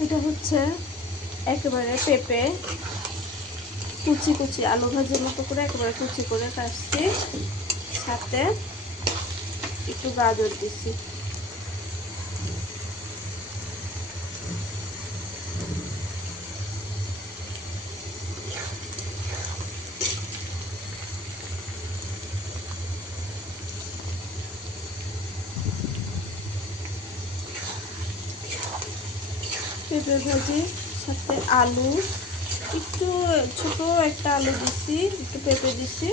এটা হচ্ছে একেবারে পেঁপে কুচি কুচি আলু ভাজির মতো করে একেবারে কুচি করে কাটছি, সাথে একটু গাজর দিছি। পেঁপে ভাজি সাথে আলু, একটু ছোট একটা আলু দিছি, একটু পেঁপে দিছি,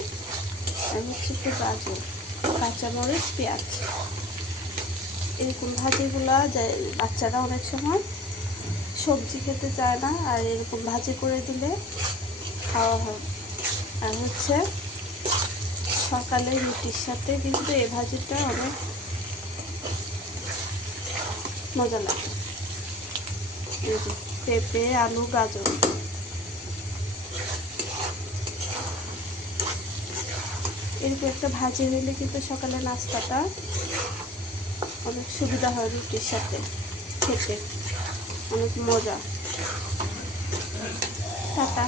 আর হচ্ছে একটু গাজর, কাঁচামরিচ, পেঁয়াজ। এরকম ভাজিগুলা বাচ্চারা অনেক সময় সবজি খেতে চায় না, আর এরকম ভাজি করে দিলে খাওয়া হয়। আর হচ্ছে সকালে রুটির সাথে কিন্তু এই ভাজিটা অনেক মজা লাগে। এই যে পেঁপে, আলু, গাজর, এরকম একটা ভাজি হইলে কিন্তু সকালে নাস্তাটা অনেক সুবিধা হয়, রুটির সাথে খেতে অনেক মজা। টাটা।